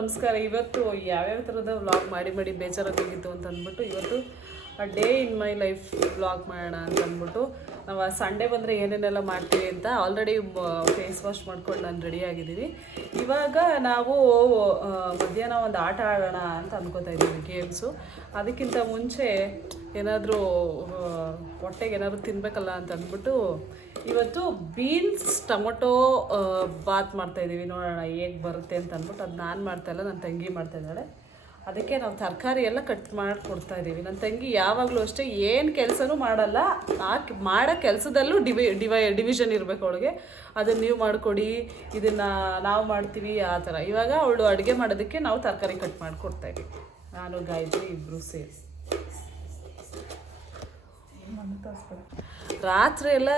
ನಮಸ್ಕಾರ. ಇವತ್ತು ಯಾವ್ಯಾವ ಥರದ ವ್ಲಾಗ್ ಮಾಡಿ ಬೇಜಾರಾಗೋಗಿತ್ತು ಅಂತ ಅಂದ್ಬಿಟ್ಟು ಇವತ್ತು day in my life vlog ಮಾಡೋಣ ಅಂತ ಅಂದ್ಬಿಟ್ಟು ನಾವು ಸಂಡೇ ಬಂದರೆ ಏನೇನೆಲ್ಲ ಮಾಡ್ತೀವಿ ಅಂತ ಆಲ್ರೆಡಿ ಫೇಸ್ ವಾಶ್ ಮಾಡ್ಕೊಂಡು ನಾನು ರೆಡಿ ಆಗಿದ್ದೀವಿ. ಇವಾಗ ನಾವು ಮಧ್ಯಾಹ್ನ ಒಂದು ಆಟ ಆಡೋಣ ಅಂತ ಅನ್ಕೋತಾ ಇದ್ದೀವಿ, ಗೇಮ್ಸು. ಅದಕ್ಕಿಂತ ಮುಂಚೆ ಏನಾದರೂ ಹೊಟ್ಟೆಗೆ ಏನಾದರೂ ತಿನ್ನಬೇಕಲ್ಲ ಅಂತ ಅಂದ್ಬಿಟ್ಟು ಇವತ್ತು ಬೀನ್ಸ್ ಟೊಮೊಟೊ ಬಾತ್ ಮಾಡ್ತಾಯಿದ್ದೀವಿ. ನೋಡೋಣ ಹೇಗೆ ಬರುತ್ತೆ ಅಂತ ಅಂದ್ಬಿಟ್ಟು. ಅದು ನಾನು ಮಾಡ್ತಾಯಿಲ್ಲ, ನನ್ನ ತಂಗಿ ಮಾಡ್ತಾಯಿದ್ದಾಳೆ. ಅದಕ್ಕೆ ನಾವು ತರಕಾರಿ ಎಲ್ಲ ಕಟ್ ಮಾಡಿ ಕೊಡ್ತಾಯಿದ್ದೀವಿ. ನನ್ನ ತಂಗಿ ಯಾವಾಗಲೂ ಅಷ್ಟೇ ಏನು ಕೆಲಸನೂ ಮಾಡಲ್ಲ, ಮಾಡೋ ಕೆಲಸದಲ್ಲೂ ಡಿವಿಷನ್ ಇರಬೇಕು ಅವಳಿಗೆ. ಅದನ್ನು ನೀವು ಮಾಡಿಕೊಡಿ, ಇದನ್ನು ನಾವು ಮಾಡ್ತೀವಿ, ಆ ಥರ. ಇವಾಗ ಅವಳು ಅಡುಗೆ ಮಾಡೋದಕ್ಕೆ ನಾವು ತರಕಾರಿ ಕಟ್ ಮಾಡಿ ಕೊಡ್ತಾಯಿದ್ದೀವಿ, ನಾನು ಗಾಯತ್ರಿ ಇಬ್ಬರು ಸೇರಿ. ರಾತ್ರಿ ಎಲ್ಲ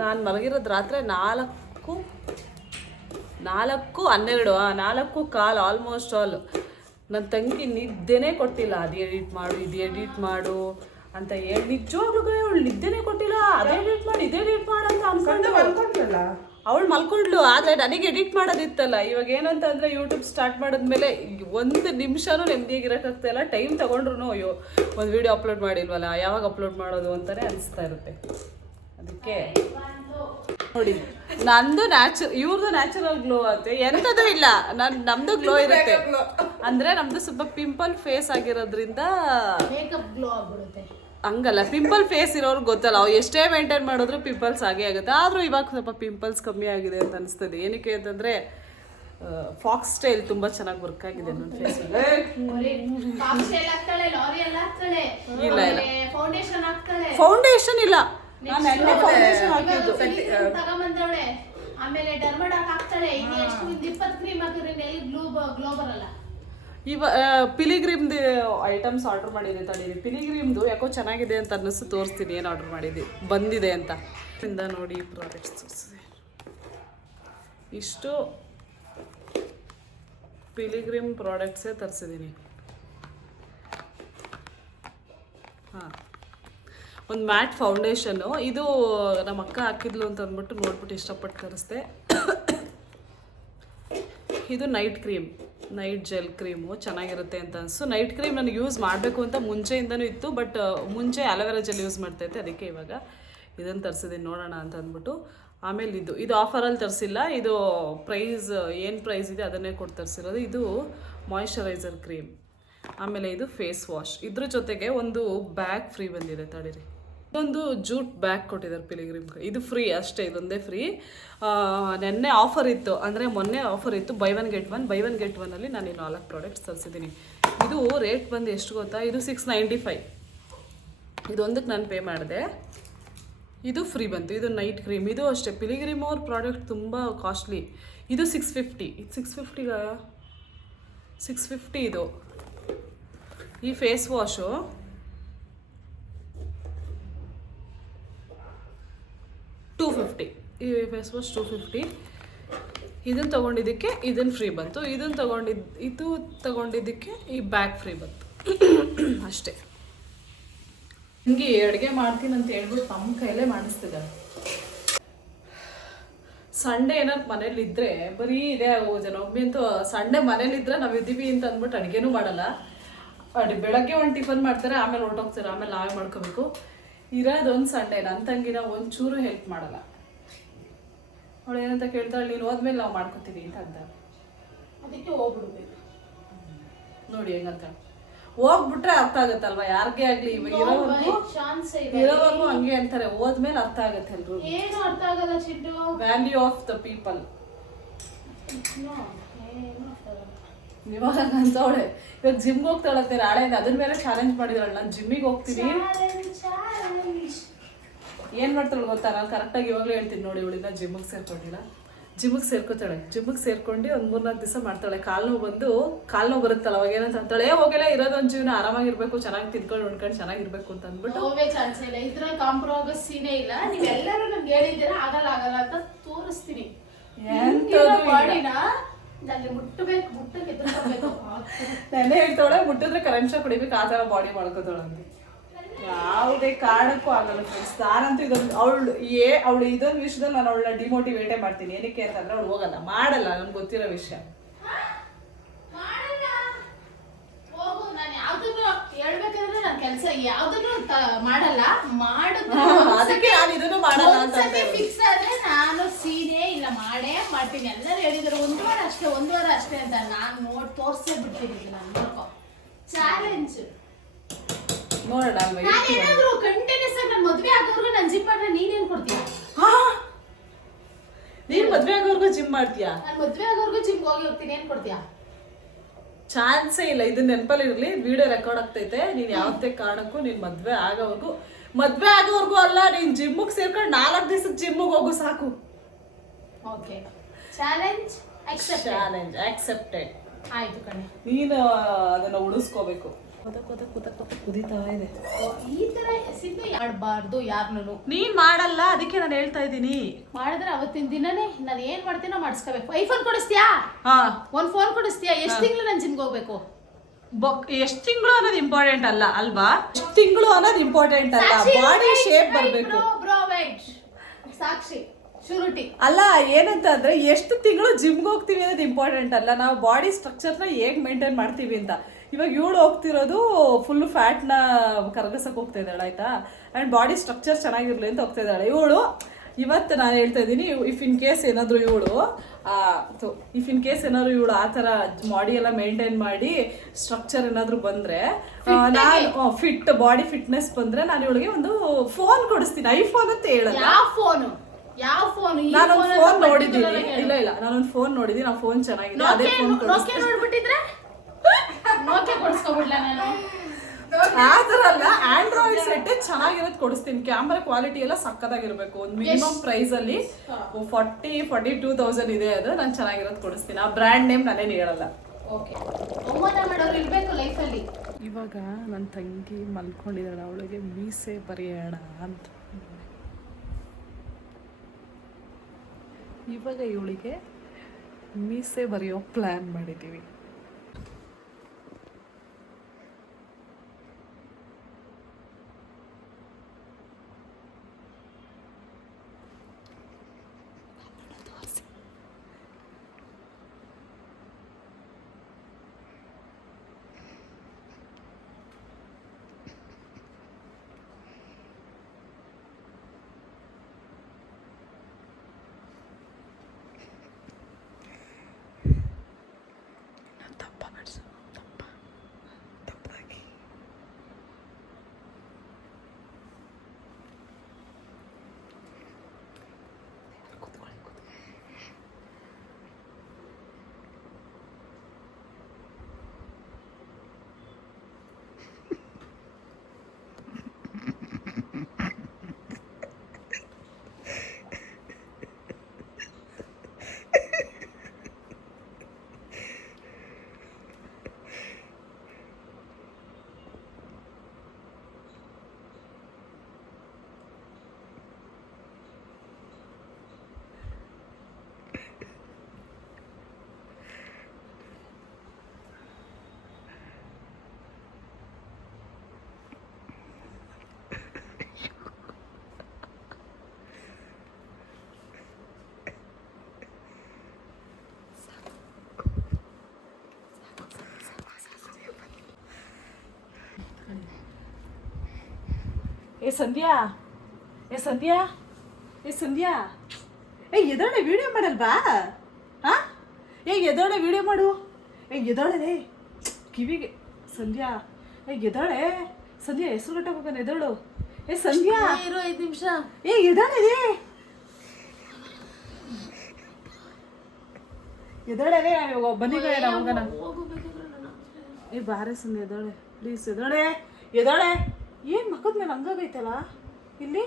ನಾನು ಮಲಗಿರೋದು ರಾತ್ರಿ 4:12 4:15 ಆಲ್ಮೋಸ್ಟ್ ಆಲ್. ನನ್ನ ತಂಗಿ ನಿದ್ದೆನೇ ಕೊಟ್ಟಿಲ್ಲ. ಅದು ಎಡಿಟ್ ಮಾಡು, ಇದು ಎಡಿಟ್ ಮಾಡು ಅಂತ ಹೇಳಿ ನಿಜವಾಗ್ಲೂ ಅವಳು ನಿದ್ದೆನೇ ಕೊಟ್ಟಿಲ್ಲ. ಅದೇ ಎಡಿಟ್ ಮಾಡಿ, ಇದೇ ಎಡಿಟ್ ಮಾಡು ಅಂತ ಅನ್ಕೊಂಡಲ್ಲ. ಅವಳು ಮಲ್ಕೊಂಡ್ಲು. ಆದರೆ ನನಗೆ ಎಡಿಟ್ ಮಾಡೋದಿತ್ತಲ್ಲ. ಇವಾಗ ಏನಂತಂದರೆ ಯೂಟ್ಯೂಬ್ ಸ್ಟಾರ್ಟ್ ಮಾಡಿದ್ಮೇಲೆ 1 ನಿಮಿಷನೂ ನೆಮ್ಮದಿಯಾಗಿರೋಕ್ಕಾಗ್ತಾಯಿಲ್ಲ. ಟೈಮ್ ತೊಗೊಂಡ್ರು ಅಯ್ಯೋ ಒಂದು ವೀಡಿಯೋ ಅಪ್ಲೋಡ್ ಮಾಡಿಲ್ವಲ್ಲ, ಯಾವಾಗ ಅಪ್ಲೋಡ್ ಮಾಡೋದು ಅಂತಲೇ ಅನಿಸ್ತಾ ಇರುತ್ತೆ. ಅದಕ್ಕೆ ನೋಡಿ, ನಂದು ಇವ್ರದ್ದು ನ್ಯಾಚುರಲ್ ಗ್ಲೋ ಆಗುತ್ತೆ, ಎಂಥದ್ದು ಇಲ್ಲ. ನಮ್ಮದು ಗ್ಲೋ ಇರುತ್ತೆ. ಅಂದರೆ ನಮ್ಮದು ಸ್ವಲ್ಪ ಪಿಂಪಲ್ ಫೇಸ್ ಆಗಿರೋದ್ರಿಂದ ಮೇಕಪ್ ಗ್ಲೋ ಆಗ್ಬಿಡುತ್ತೆ. ಹಂಗಲ್ಲ, ಪಿಂಪಲ್ ಫೇಸ್ ಇರೋರ್ಗೆ ಗೊತ್ತಲ್ಲ, ಅವು ಎಷ್ಟೇ ಮೇಂಟೈನ್ ಮಾಡಿದ್ರು ಪಿಂಪಲ್ಸ್ ಆಗೇ ಆಗುತ್ತೆ. ಆದರೂ ಇವಾಗ ಸ್ವಲ್ಪ ಪಿಂಪಲ್ಸ್ ಕಮ್ಮಿ ಆಗಿದೆ ಅಂತ ಅನಿಸ್ತದೆ. ಏನಕ್ಕೆ ಅಂತಂದರೆ ಫಾಕ್ಸ್ ಸ್ಟೈಲ್ ತುಂಬ ಚೆನ್ನಾಗಿ ವರ್ಕ್ ಆಗಿದೆ ನನ್ನ ಫೇಸಲ್ಲಿ. ಇಲ್ಲ ಇಲ್ಲ, ಫೌಂಡೇಶನ್ ಇಲ್ಲ, ನಾನು ಎಣ್ಣೆ ಫೌಂಡೇಶನ್ ಹಾಕಿದ್ದು. ಆಮೇಲೆ ಡರ್ಮಡಾಕ್ ಹಾಕ್ತಾಳೆ. ಇದು ಎಷ್ಟು 20 ಕ್ರೀಮ್ ಹಾಕಿದ್ರೆ ಗ್ಲೋ ಬರಲ್ಲ. ಪಿಲಿಗ್ರಿಮ್ದು ಐಟಮ್ಸ್ ಆರ್ಡರ್ ಮಾಡಿದೆ. ತಡೀರಿ, ಪಿಲಿಗ್ರಿಮ್ದು ಯಾಕೋ ಚೆನ್ನಾಗಿದೆ ಅಂತ ಅನ್ನಿಸ್ತು, ತೋರಿಸ್ತೀನಿ ಏನು ಆರ್ಡರ್ ಮಾಡಿದ್ದೆ, ಬಂದಿದೆ ಅಂತ. ಇಂದ ನೋಡಿ ಪ್ರಾಡಕ್ಟ್ಸ್ ತೋರಿಸಿದೆ. ಇಷ್ಟು ಪಿಲಿಗ್ರಿಮ್ ಪ್ರಾಡಕ್ಟ್ಸೇ ತರಿಸಿದ್ದೀನಿ. ಹಾಂ, ಒಂದು ಮ್ಯಾಟ್ ಫೌಂಡೇಶನ್ನು. ಇದು ನಮ್ಮ ಅಕ್ಕ ಹಾಕಿದ್ಲು ಅಂತ ಅಂದ್ಬಿಟ್ಟು ನೋಡ್ಬಿಟ್ಟು ಇಷ್ಟಪಟ್ಟು ತರಿಸ್ದೆ. ಇದು night cream, night gel cream ಚೆನ್ನಾಗಿರುತ್ತೆ ಅಂತ ಅನಿಸ್ತು. ನೈಟ್ ಕ್ರೀಮ್ ನನಗೆ ಯೂಸ್ ಮಾಡಬೇಕು ಅಂತ ಮುಂಚೆಯಿಂದನೂ ಇತ್ತು, ಬಟ್ ಮುಂಚೆ ಅಲೋವೆರಾ ಜೆಲ್ ಯೂಸ್ ಮಾಡ್ತಾಯಿದ್ದೆ. ಅದಕ್ಕೆ ಇವಾಗ ಇದನ್ನು ತರಿಸಿದ್ದೀನಿ, ನೋಡೋಣ ಅಂತ ಅಂದ್ಬಿಟ್ಟು. ಆಮೇಲೆ ಇದು ಆಫರಲ್ಲಿ ತರಿಸಿಲ್ಲ, ಇದು ಪ್ರೈಸ್ ಏನು ಪ್ರೈಸ್ ಇದೆ ಅದನ್ನೇ ಕೊಟ್ಟು ತರಿಸಿರೋದು. ಇದು ಮಾಯಿಶ್ಚರೈಸರ್ ಕ್ರೀಮ್. ಆಮೇಲೆ ಇದು ಫೇಸ್ ವಾಶ್. ಇದ್ರ ಜೊತೆಗೆ ಒಂದು ಬ್ಯಾಗ್ ಫ್ರೀ ಬಂದಿದೆ. ತಡೀರಿ, ಇದೊಂದು ಜೂಟ್ ಬ್ಯಾಗ್ ಕೊಟ್ಟಿದ್ದಾರೆ ಪಿಲಿಗ್ರಿಮ್. ಇದು ಫ್ರೀ ಅಷ್ಟೇ, ಇದೊಂದೇ ಫ್ರೀ. ನೆನ್ನೆ ಆಫರ್ ಇತ್ತು, ಅಂದರೆ ಮೊನ್ನೆ ಆಫರ್ ಇತ್ತು, ಬೈ ಒನ್ ಗೆಟ್ ಒನ್ನಲ್ಲಿ ನಾನು ಈ 4 ಪ್ರಾಡಕ್ಟ್ಸ್ ತರಿಸಿದ್ದೀನಿ. ಇದು ರೇಟ್ ಬಂದು ಎಷ್ಟು ಗೊತ್ತಾ? ಇದು 695. ಇದೊಂದಕ್ಕೆ ನಾನು ಪೇ ಮಾಡಿದೆ, ಇದು ಫ್ರೀ ಬಂತು. ಇದು ನೈಟ್ ಕ್ರೀಮ್. ಇದು ಅಷ್ಟೇ, ಪಿಲಿಗ್ರಿಮ್ ಅವ್ರ ಪ್ರಾಡಕ್ಟ್ ತುಂಬ ಕಾಸ್ಟ್ಲಿ. ಇದು 650. ಇದು 650 ಇದು. ಈ ಫೇಸ್ ವಾಶು 250. ಈ ಫೇಸ್ ವಾಶ್ 250. ಇದನ್ನು ತೊಗೊಂಡಿದ್ದಕ್ಕೆ ಇದನ್ನು ಫ್ರೀ ಬಂತು. ಇದು ತೊಗೊಂಡಿದ್ದಕ್ಕೆ ಈ ಬ್ಯಾಗ್ ಫ್ರೀ ಬಂತು. ಅಷ್ಟೇ. ಹಿಂಗೆ ಅಡುಗೆ ಮಾಡ್ತೀನಿ ಅಂತ ಹೇಳ್ಬಿಟ್ಟು ನಮ್ಮ ಕೈಲೇ ಮಾಡಿಸ್ತಿದ್ದಾರೆ. ಸಂಡೇ ಏನಾದ್ರು ಮನೇಲಿದ್ದರೆ ಬರೀ ಇದೇ ಆಗೋದು. ಒಮ್ಮೆ ಅಂತೂ ಸಂಡೇ ಮನೇಲಿದ್ದರೆ ನಾವು ಇದ್ದೀವಿ ಅಂತ ಅಂದ್ಬಿಟ್ಟು ಅಡುಗೆನೂ ಮಾಡಲ್ಲ. ಬೆಳಗ್ಗೆ ಒಂದು ಟಿಫನ್ ಮಾಡ್ತಾರೆ, ಆಮೇಲೆ ಹೊರಟೋಗ್ತಾರೆ, ಆಮೇಲೆ ನಾವೇ ಮಾಡ್ಕೋಬೇಕು. ಇರೋದೊಂದು ಸಂಡೇ. ನನ್ನ ತಂಗಿನ ಒಂಚೂರು ಹೆಲ್ಪ್ ಮಾಡಲ್ಲ. ಅವಳು ಏನಂತ ಕೇಳ್ತಾಳೆ, ನೀನು ಹೋದ್ಮೇಲೆ ನಾವು ಮಾಡ್ಕೋತೀವಿ ಅಂತ ಅಂತಾರೆ. ಅದಕ್ಕೆ ಹೋಗ್ಬಿಡ್ಬೇಕು. ನೋಡಿ ಹೆಂಗಂತ ಹೋಗ್ಬಿಟ್ರೆ ಅರ್ಥ ಆಗುತ್ತಲ್ವ ಯಾರಿಗೆ ಆಗಲಿ. ಇರೋವರೆಗೂ ಹಂಗೆ ಅಂತಾರೆ, ಹೋದ್ಮೇಲೆ ಅರ್ಥ ಆಗುತ್ತೆ ಎಲ್ರು. ಏನು ಅರ್ಥ ಆಗಲ್ಲ ಚಿಟ್ಟು. Value of the people. ಇವಾಗ ಅಂತವಳೆ ಇವಾಗ ಜಿಮ್ಗೆ ಹೋಗ್ತಾಳಂತೆ ನಾಳೆ. ಅದನ್ನ ಮೇಲೆ ಚಾಲೆಂಜ್ ಮಾಡಿದ್ರಲ್ಲ, ನಾನು ಜಿಮ್ಮಿಗೆ ಹೋಗ್ತೀನಿ. ಏನು ಮಾಡ್ತಾಳೆ ಗೊತ್ತಾ? ನಾನು ಕರೆಕ್ಟಾಗಿ ಇವಾಗಲೇ ಹೇಳ್ತೀನಿ ನೋಡಿ. ಇವಳಿಂದ ಜಿಮ್ಮಿಗೆ ಸೇರ್ಕೊಂಡಿಲ್ಲ, ಜಿಮ್ಮಿಗೆ ಸೇರ್ಕೋತಾಳೆ. ಜಿಮ್ಮಿಗೆ ಸೇರ್ಕೊಂಡು ಒಂದು 3-4 ದಿವಸ ಮಾಡ್ತಾಳೆ. ಕಾಲು ನೋವು ಬರುತ್ತಲ್ಲ, ಅವಾಗ ಏನಂತ ಅಂತಾಳೆ, ಹೋಗಲ್ಲ, ಇರೋದೊಂದು ಜೀವನ ಆರಾಮಾಗಿರ್ಬೇಕು, ಚೆನ್ನಾಗಿ ತಿನ್ಕೊಂಡು ಉಣ್ಕೊಂಡು ಚೆನ್ನಾಗಿರ್ಬೇಕು ಅಂತ ಅಂದ್ಬಿಟ್ಟು ಹೋಗೇ ಚಾನ್ಸ್ ಇಲ್ಲ. ಇದ್ರಲ್ಲಿ ಕಾಂಪ್ರಮೈಸ್ ಸೀನೇ ಇಲ್ಲ. ನೀವೆಲ್ಲರೂ ನಂಗೆ ಹೇಳಿದ್ದೀರಾ ಆಗಲ್ಲ ಅಂತ ತೋರಿಸ್ತೀನಿ. ನೆನ್ನೆ ಹೇಳ್ತಾಳೆ ಮುಟ್ಟಿದ್ರೆ ಕರೆಂಟ್ ಶಾಕ್ ಹೊಡಿಬೇಕು, ಆ ಥರ ಬಾಡಿ ಮಾಡ್ಕೋತಾಳಂತೆ. ಯಾವುದೇ ಕಾರಣಕ್ಕೂ ಆಗಲ್ಲ ಫ್ರೆಂಡ್ಸ್. ನಾನಂತೂ ಅವಳು ಇದೊಂದು ವಿಷಯದಲ್ಲಿ ನಾನು ಅವಳನ್ನ ಡಿಮೋಟಿವೇಟೇ ಮಾಡ್ತೀನಿ. ಏನಕ್ಕೆ ಅಂತಂದ್ರೆ ಅವಳು ಹೋಗಲ್ಲ, ಮಾಡಲ್ಲ, ನನ್ಗೆ ಗೊತ್ತಿರೋ ವಿಷಯ. ಕೆಲಸ ಯಾವ್ದನ್ನು ಮಾಡಲ್ಲ ಅದಕ್ಕೆ ನಾನು ಇದನ್ನು ಮಾಡಲ್ಲ ಅಂತ ಫಿಕ್ಸ್ ಆದ್ರೆ ನಾನು ಸೀನೆ ಇಲ್ಲ ಮಾಡೇ ಮಾಡ್ತೀನಿ. ಎಲ್ಲರೂ ಹೇಳಿದ್ರು ಒಂದು ವಾರ ಅಷ್ಟೇ ಅಂತ. ನಾನು ತೋರ್ಸೇ ಬಿಡ್ತೀನಿ. ನಾನು ಚಾಲೆಂಜ್ ನೋಡೋಣ. ಏನಾದ್ರು ಕಂಟಿನ್ಯೂಸ್ ಆಗಿ ನಾನು ಮದ್ವೆ ಆಗೋರ್ಗು ನಾನು ಜಿಮ್ ಮಾಡ್ರೆ ನೀನೇನ್ ಕೊಡ್ತೀಯ? ನೀನ್ ಮದ್ವೆ ಆಗೋರ್ಗು ಜಿಮ್ ಮಾಡ್ತೀಯಾ? ನಾನು ಮದ್ವೆ ಆಗೋರ್ಗು ಜಿಮ್ ಹೋಗ್ತೀನಿ, ಏನ್ ಕೊಡ್ತೀಯಾ? ಚಾನ್ಸೇ ಇಲ್ಲ. ಇದನ್ನ ನೆನಪಲ್ಲಿ ಇರ್ಲಿ, ವಿಡಿಯೋ ರೆಕಾರ್ಡ್ ಆಗ್ತೈತೆ. ನೀನ್ ಯಾವತ್ತೇ ಕಾರಣಕ್ಕೂ ನೀನ್ ಮದ್ವೆ ಆಗೋವರ್ಗು ಅಲ್ಲ, ನೀನ್ ಜಿಮ್ಗೆ ಸೇರ್ಕೊಂಡು 4 ದಿವಸದ ಜಿಮ್ಗೆ ಹೋಗು ಸಾಕು. Okay, challenge accepted. ಆಯ್ತು ಕಣೆ. ನೀನು ಅದನ್ನ ಉಳಿಸ್ಕೋಬೇಕು. ಕುದೀತಾ ಇದೆ. ಈ ತರ ಸಿದ್ದು ಮಾಡಬಾರ್ದು ಯಾರನ್ನು. ನೀನ್ ಮಾಡಲ್ಲ, ಅದಕ್ಕೆ ನಾನು ಹೇಳ್ತಾ ಇದ್ದೀನಿ. ಮಾಡಿದ್ರೆ ಅವತ್ತಿನ ದಿನನೇ ನಾನು ಏನ್ ಮಾಡ್ತೀನೋ ಮಾಡಿಸ್ಕೋಬೇಕು. ಐಫೋನ್ ಕೊಡಿಸ್ತೀಯಾ? ಒಂದ್ ಫೋನ್ ಕೊಡಿಸ್ತೀಯಾ? ಎಷ್ಟು ತಿಂಗಳು ನಾನು ಜಿಮ್ಗೆ ಹೋಗ್ಬೇಕು? ಎಷ್ಟು ತಿಂಗಳು ಅನ್ನೋದು ಇಂಪಾರ್ಟೆಂಟ್ ಅಲ್ಲ ಅಲ್ವಾ? ಎಷ್ಟು ತಿಂಗಳು ಅನ್ನೋದು ಇಂಪಾರ್ಟೆಂಟ್ ಅಲ್ಲ, ಬಾಡಿ ಶೇಪ್ ಬರ್ಬೇಕು. ಸಾಕ್ಷಿ ಶೂರಿಟಿ ಅಲ್ಲ, ಏನಂತ ಅಂದ್ರೆ ಎಷ್ಟು ತಿಂಗಳು ಜಿಮ್ಗೆ ಹೋಗ್ತೀವಿ ಅನ್ನೋದು ಇಂಪಾರ್ಟೆಂಟ್ ಅಲ್ಲ, ನಾವು ಬಾಡಿ ಸ್ಟ್ರಕ್ಚರ್ನ ಹೇಗ್ ಮೇಂಟೈನ್ ಮಾಡ್ತೀವಿ ಅಂತ. ಇವಾಗ ಇವಳು ಹೋಗ್ತಿರೋದು ಫುಲ್ ಫ್ಯಾಟ್ನ ಕರಗಸಕ್ಕೆ ಹೋಗ್ತಾ ಇದ್ದಾಳೆ, ಆಯ್ತಾ? ಆ್ಯಂಡ್ ಬಾಡಿ ಸ್ಟ್ರಕ್ಚರ್ ಚೆನ್ನಾಗಿರ್ಲಿ ಅಂತ ಹೋಗ್ತಾ ಇದ್ದಾಳೆ ಇವಳು. ಇವತ್ತು ನಾನು ಹೇಳ್ತಾ ಇದ್ದೀನಿ, ಇಫ್ ಇನ್ ಕೇಸ್ ಏನಾದರೂ ಇವಳು ಆ ಥರ ಬಾಡಿ ಎಲ್ಲ ಮೇಂಟೈನ್ ಮಾಡಿ ಸ್ಟ್ರಕ್ಚರ್ ಏನಾದರೂ ಬಂದರೆ, ನಾನು ಬಾಡಿ ಫಿಟ್ನೆಸ್ ಬಂದರೆ ನಾನು ಇವಳಿಗೆ ಒಂದು ಫೋನ್ ಕೊಡಿಸ್ತೀನಿ. ಐಫೋನ್ ಅಂತ ಹೇಳಲ್ಲ. ಯಾವ ಫೋನ್? ನಾನೊಂದು ಫೋನ್ ನೋಡಿದ್ದೀನಿ. ಇಲ್ಲ ನಾನೊಂದು ಫೋನ್ ನೋಡಿದ್ದೀನಿ, ಆ ಫೋನ್ ಚೆನ್ನಾಗಿದೆ. ಅದೇ ಫೋನ್ ನೋಡ್ಬಿಟ್ಟಿದ್ರೆ ನೋಕೆ ಕೊಡಿಸ್ಕೊಬಿಡ್ಲ ನಾನು. ಆ ಥರ ಅಲ್ಲ, ಆಂಡ್ರಾಯ್ಡ್ ಸೆಟ್ ಚೆನ್ನಾಗಿರೋದು ಕೊಡಿಸ್ತೀನಿ. ಕ್ಯಾಮ್ರಾ ಕ್ವಾಲಿಟಿ ಎಲ್ಲ ಸಕ್ಕತ್ತಾಗಿರ್ಬೇಕು. ಒಂದು ಮಿನಿಮಮ್ ಪ್ರೈಸ್ ಅಲ್ಲಿ 42,000 ಇದೆ. ಅದು ನಾನು ಚೆನ್ನಾಗಿರೋದು ಕೊಡಿಸ್ತೀನಿ. ಆ ಬ್ರ್ಯಾಂಡ್ ನೇಮ್ ನಾನೇನು ಹೇಳಲ್ಲ. ಓಕೆ, ಅವಮಾನ ಮಾಡೋರು ಇರಬೇಕು ಲೈಫಲ್ಲಿ. ಇವಾಗ ನನ್ನ ತಂಗಿ ಮಲ್ಕೊಂಡಿದ್ದಾಳೆ, ಅವಳಿಗೆ ಮೀಸೆ ಬರೆಯೋಣ ಅಂತ. ಇವಾಗ ಇವಳಿಗೆ ಮೀಸೆ ಬರೆಯೋ ಪ್ಲ್ಯಾನ್ ಮಾಡಿದ್ದೀವಿ. ಏ ಸಂಧ್ಯಾ ಎದೋಳೆ ವಿಡಿಯೋ ಮಾಡಲ್ವಾ? ಎದೋಳೆ ವಿಡಿಯೋ ಮಾಡು. ಎದೋಳೆ ಕಿವಿಗೆ. ಸಂಧ್ಯಾ ಎದೋಳೆ. ಸಂಧ್ಯಾ ಹೆಸರು ಗಟ್ಟ ಹೋಗೋಣ, ಎದೋಳು. ಸಂಧ್ಯಾ ಇರೋ 5 ನಿಮಿಷ. ಎದೋಳೆ ಬನ್ನಿಗಳೇ ನಾವು ಹೋಗೋಣ. ಬಾರೆ ಸಂಧ್ಯಾ ಎದೋಳೆ, ಪ್ಲೀಸ್ ಎದೋಳೆ. ಏನ್ ಮಕ್ಕದ ಮೇಲೆ ಹಂಗಾಗೈತಲ್ಲ ಇಲ್ಲಿ?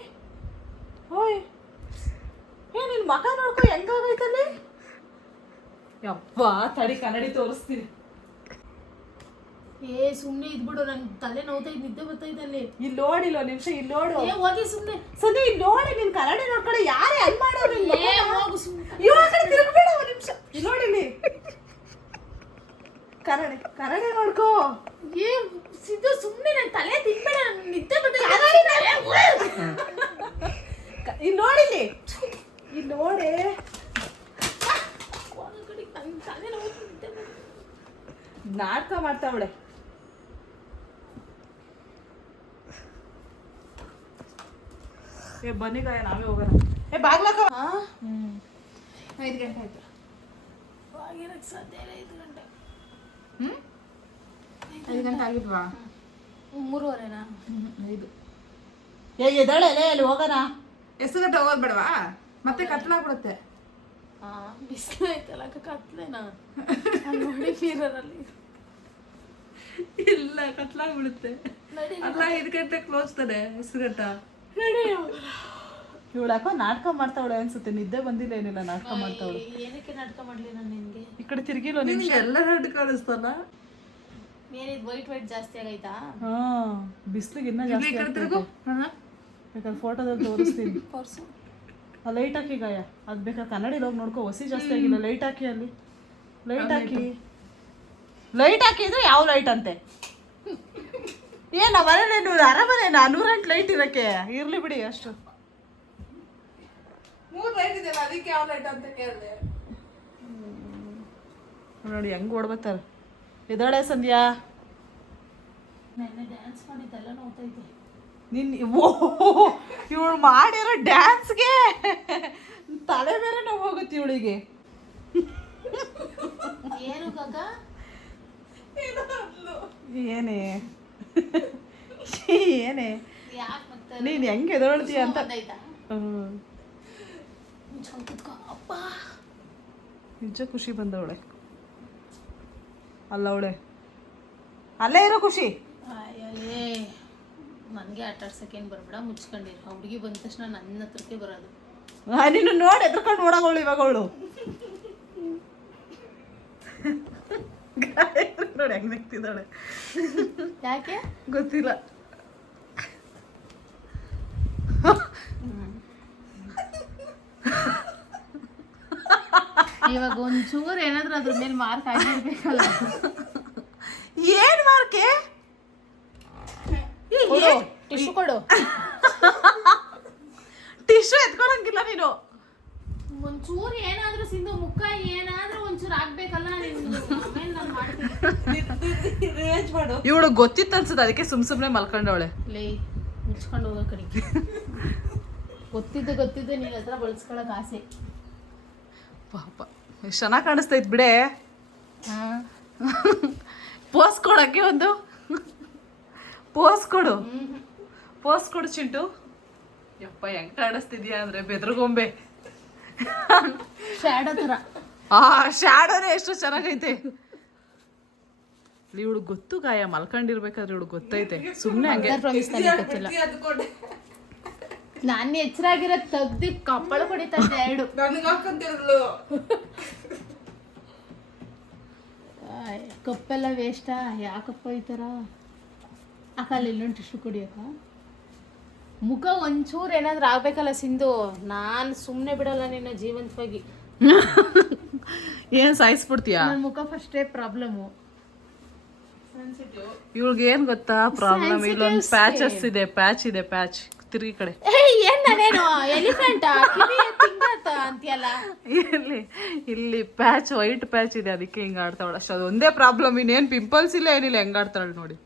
ಓಯ್ ನಿನ್ ಮಕ ನೋಡ್ಕೊ ಹೆಂಗಾಗೈತಲ್ಲಿ. ಯಪ್ಪ ತಡಿ, ಕನ್ನಡಿ ತೋರಿಸ್ತೀನಿ. ಸುಮ್ನೆ ಇದ್ಬಿಡು, ನನ್ ತಲೆ ನೋವ್ತೈತೆ, ನಿದ್ದೆ ಬರ್ತೈತೆ ಅಲ್ಲಿ. ಇಲ್ಲಿ ನೋಡಿಲ್ಲ ನಿಮಿಷ, ಇಲ್ಲಿ ನೋಡು. ಹೋಗಿ ಸುಮ್ನೆ. ಸಂಧ್ಯಾ ಇಲ್ಲಿ ನೋಡಿ, ನಿನ್ ಕನ್ನಡಿ ನೋಡ್ಕೊಳ್ಳಿ. ಯಾರೇ ಅಲ್ಲಿ ಮಾಡೋರು? ಹೋಗು ಸುಮ್ನೆ. ಇವಾಗ ತಿರುಗ್ಬೇಡ ಒಂದು ನಿಮಿಷ. ಇಲ್ಲಿ ನೋಡಿಲ್ಲಿ ಕನ್ನಡಿ ನೋಡ್ಕೋ. ಸಿದ್ದು ಸುಮ್ನೆ ನನ್ ತಲೆ ತಿನ್ಬೇಡ, ನಿದ್ದೆ ಬರ್ತೈತೆ. ಇಲ್ಲಿ ನೋಡಿಲ್ಲಿ, ಇಲ್ಲಿ ನೋಡಿ. ನಾಟಕ ಮಾಡ್ತಾವಳೆ. ಏ ಬನ್ನಿ ಗಾಯ ನಾವೇ ಹೋಗೋಣ. ಏ ಬಾಗ್ಲಕ್ಕ 5 ಗಂಟೆ ಆಯ್ತು. ಆಗಿರಕ್ಕೆ ಸಾಧ್ಯ ಇಲ್ಲ 5 ಗಂಟೆ. 5 ಗಂಟೆ ಆಗಿಲ್ವಾ? 3:30ನಾ? 5. ಏ ಎದ್ದಾಳೆ ಅಲ್ಲಿ ಹೋಗೋಣ. ಎಷ್ಟು ಗಂಟೆ ಹೋಗೋದು ಬೇಡವಾ? ಮತ್ತೆ ಕತ್ಲಾಗ್ಬಿಡುತ್ತೆ. ಬಿಸಿಲು ಐತಲ್ಲ ಕತ್ಲೇನಾ ನೋಡಿ ಮೀರಲ್ಲಿ. ಇಲ್ಲ ಕತ್ಲಾಗ್ಬಿಡುತ್ತೆ. ಅಲ್ಲ 5 ಗಂಟೆ ಕ್ಲೋಸ್ ತಾನೆ. ಎಷ್ಟು ಗಂಟೆ? ಇವಳು ಯಾಕೋ ನಾಟಕ ಮಾಡ್ತಾವಳೆ ಅನ್ಸುತ್ತೆ. ನಿದ್ದೆ ಬಂದಿಲ್ಲ ಏನಿಲ್ಲ, ನಾಟಕ ಮಾಡ್ತಾವಳೆ. ಏನಕ್ಕೆ ನಾಟಕ ಮಾಡ್ಲಿ ನಾನು ನಿನ್ಗೆ? ಈ ಕಡೆ ತಿರ್ಗಿಲ್ಲ ನಿಮ್ಗೆ. ಎಲ್ಲ ನಾಟಕ ಕಾಣಿಸ್ತಲ್ಲ. ಮೇಲೆ ವೈಟ್ ಜಾಸ್ತಿ ಆಗೈತಾ? ಹಾ ಬಿಸ್ಲಿಗೆ ಇನ್ನ ಈ ಜಾಸ್ತಿ ಕಡೆ ತಿರುಗು. ಬೇಕಾದ್ರೆ ಫೋಟೋದಲ್ಲಿ ತೋರಿಸ್ತೀನಿ. ಪರ್ಸು ಆ ಲೈಟ್ ಹಾಕಿ ಗಾಯ. ಅದು ಬೇಕಾದ್ರೆ ಕನ್ನಡಿಲಿ ಹೋಗಿ ನೋಡ್ಕೋ. ಹೊಸಿ ಜಾಸ್ತಿ ಆಗಿಲ್ಲ. ಲೈಟ್ ಹಾಕಿ ಅಲ್ಲಿ. ಲೈಟ್ ಹಾಕಿ. ಲೈಟ್ ಹಾಕಿದ್ರೆ ಯಾವ ಲೈಟ್ ಅಂತೆ? ಏನ ಮನೆ ಅರಮನೆನಾ 108 ಲೈಟ್ ಇರಕ್ಕೆ? ಇರ್ಲಿ ಬಿಡಿ ಅಷ್ಟು. 3 ಲೈಟ್ ಇದೆಯಲ್ಲ, ಅದಕ್ಕೆ ಯಾವ ಲೈಟ್ ಅಂತ ಕೇಳಿದೆ. ನೋಡಿ ಹೆಂಗ್ ಓಡ್ಬರ್ತಾರೆ. ಎದ್ದಾಳೆ ಸಂಧ್ಯಾ. ನೆನ್ನೆ ಡ್ಯಾನ್ಸ್ ಮಾಡಿದ್ದೆಲ್ಲ ನೋಡ್ತೈತೆ. ಇವಳು ಮಾಡಿರೋ ಡ್ಯಾನ್ಸ್ಗೆ ತಲೆ ಬೇರೆ ನೋವು ಹೋಗುತ್ತೆ ಇವಳಿಗೆ. ಏನು ಗಗ? ಏನೇ ಏನೇ ಯಾಕೆ ಮತ್ತೆ ನೀನ್ ಹೆಂಗ್ ಎದೊಳ್ತೀಯ ಅಂತ. ಬಂದೈತಾ? ಅಪ್ಪ ನಿಜ ಖುಷಿ ಬಂದವಳೆ. ಅಲ್ಲ ಅವಳೆ ಅಲ್ಲೇ ಇರೋ ಖುಷಿ. ಅಯ್ಯಲೇ ನನಗೆ ಆಟಾಡ್ಸಕ್ಕೇನು ಬರ್ಬೇಡ, ಮುಚ್ಕೊಂಡಿರು. ಆ ಹುಡುಗಿ ಬಂದ ತಕ್ಷಣ ನನ್ನ ಹತ್ರಕ್ಕೆ ಬರೋದು. ನೀನು ನೋಡಿ ಎದ್ರಕೊಂಡು ನೋಡೋಗಳು ಇವಾಗ ಅವಳು. ನೋಡಿ ಹೆಂಗ್ ನಿಂತಿದ್ದಾಳೆ. ಯಾಕೆ ಗೊತ್ತಿಲ್ಲ. ಇವಾಗ ಒಂಚೂರು ಏನಾದ್ರೂ ಅದ್ರ ಮೇಲೆ ಮಾರ್ಕ್ ಆಗಿರ್ಬೇಕಲ್ಲ. ಏನ್ ಮಾರ್ಕೆ? ಟಿಶ್ಯೂ ಕೊಡು. ಟಿಶ್ಯೂ ಎತ್ಕೊಳಂಗಿಲ್ಲ ನೀನು. ಒಂಚೂರು ಏನಾದ್ರೂ ಸಿಂಧು ಮುಖ ಏನಾದ್ರೂ ಒಂಚೂರು ಆಗ್ಬೇಕಲ್ಲ. ಆಮೇಲೆ ನಾನು ಮಾಡ್ತೀನಿ. ಇವಳು ಗೊತ್ತಿತ್ತು ಅನ್ಸುತ್ತೆ, ಅದಕ್ಕೆ ಸುಮ್ನೆ ಮಲ್ಕೊಂಡವಳೆ. ಲೇ ಮುಚ್ಕೊಂಡು ಹೋಗೋ ಕಡೆ. ಗೊತ್ತಿದ್ದು ನಿನ್ನ ಹತ್ರ ಬಳಸ್ಕೊಳಕ್ ಆಸೆ. ಪಾಪ ಎಷ್ಟು ಚೆನ್ನಾಗಿ ಕಾಣಿಸ್ತೈತ್ ಬಿಡೆ. ಪೋಸ್ ಕೊಡಕ್ಕೆ ಒಂದು ಪೋಸ್ ಕೊಡು ಚಿಂಟು. ಯಪ್ಪ ಹೆಂಗ್ ಕಾಣಿಸ್ತಿದ್ಯಾ ಅಂದ್ರೆ ಬೆದ್ರಗೊಂಬೆ. ಶ್ಯಾಡೋ ತರ. ಆ ಶ್ಯಾಡೋನೇ ಎಷ್ಟು ಚೆನ್ನಾಗೈತೆ. ಇವಳು ಗೊತ್ತು ಗಾಯ ಮಲ್ಕೊಂಡಿರ್ಬೇಕಾದ್ರೆ ಇವಳು ಗೊತ್ತೈತೆ. ಸುಮ್ನೆ ಹಂಗೆ ನಾನು ಎಚ್ಚರಾಗಿರೋ ತೆಗ್ದಿ ಕಪ್ಪಳ ಹೊಡಿತಾ ಇದ್ದೆ 2. ನನಗೆ ಹಾಕಂತಿರಲು ಕಪ್ಪೆಲ್ಲ ವೇಸ್ಟಾ? ಯಾಕಪ್ಪ ಈ ಥರ? ಅಕ್ಕಲ್ಲಿ ಇಲ್ಲೊಂದು ಟಿಶ್ಯೂ ಕುಡಿಯಕ್ಕ. ಮುಖ ಒಂಚೂರು ಏನಾದ್ರೂ ಆಗ್ಬೇಕಲ್ಲ ಸಿಂಧು. ನಾನು ಸುಮ್ಮನೆ ಬಿಡಲ್ಲ ನಿನ್ನ ಜೀವಂತವಾಗಿ. ಏನ್ ಸಾಯಿಸ್ಬಿಡ್ತೀಯಾ? ನನ್ನ ಮುಖ ಫಸ್ಟೇ ಪ್ರಾಬ್ಲಮ್ಮು. ಇವಳಿಗೆ ಏನ್ ಗೊತ್ತಾ ಪ್ರಾಬ್ಲಮ್? ಇಲ್ಲೊಂದು ಪ್ಯಾಚಸ್ ಇದೆ. ಪ್ಯಾಚ್ ತಿರುಗಿ ಕಡೆ. ಏನ್ ನಾನೇನು ಎಲಿಫೆಂಟಾ ಅಂತೀಯಲ್ಲ? ಇಲ್ಲಿ ಪ್ಯಾಚ್ ವೈಟ್ ಪ್ಯಾಚ್ ಇದೆ, ಅದಕ್ಕೆ ಹಿಂಗ ಆಡ್ತಾವಳ ಅಷ್ಟು. ಅದೊಂದೇ ಪ್ರಾಬ್ಲಮ್. ಇನ್ನೇನ್ ಪಿಂಪಲ್ಸ್ ಇಲ್ಲ ಏನಿಲ್ಲ. ಹೆಂಗ್ ಆಡ್ತಾಳೆ ನೋಡಿ.